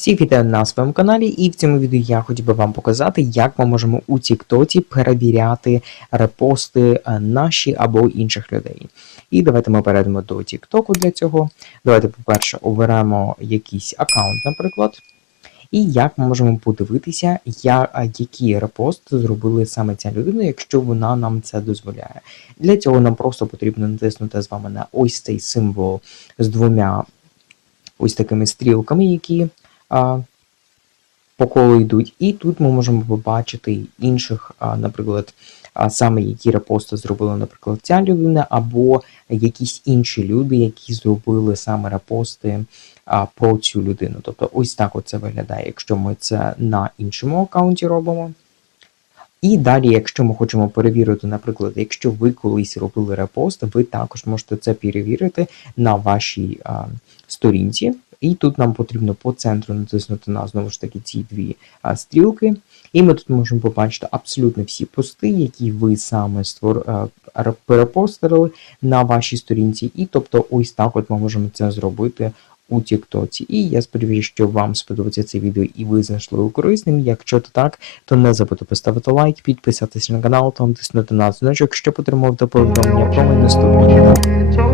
Всіх вітаю на своєму каналі, і в цьому відео я хотів би вам показати, як ми можемо у Тіктоці перевіряти репости е, наші або інших людей. І давайте ми перейдемо до Тіктоку для цього. Давайте, по-перше, оберемо якийсь аккаунт, наприклад. І як ми можемо подивитися, я, а, які репости зробили саме ця людина, якщо вона нам це дозволяє. Для цього нам просто потрібно натиснути з вами на ось цей символ з двома ось такими стрілками, які по колу йдуть. І тут ми можемо побачити інших, наприклад, саме які репости зробила, наприклад, ця людина, або якісь інші люди, які зробили саме репости про цю людину. Тобто ось так це виглядає, якщо ми це на іншому аккаунті робимо. І далі, якщо ми хочемо перевірити, наприклад, якщо ви колись робили репост, ви також можете це перевірити на вашій а, сторінці. І тут нам потрібно по центру натиснути на знову ж таки ці дві стрілки. І ми тут можемо побачити абсолютно всі пости, які ви саме створ... перепостили на вашій сторінці. І тобто, ось так от ми можемо це зробити у Тіктоці. І я сподіваюся, що вам сподобається це відео і ви знайшли його корисним. Якщо то так, то не забудьте поставити лайк, підписатися на канал та натиснути на дзвіночок, щоб отримувати повідомлення про мої наступні.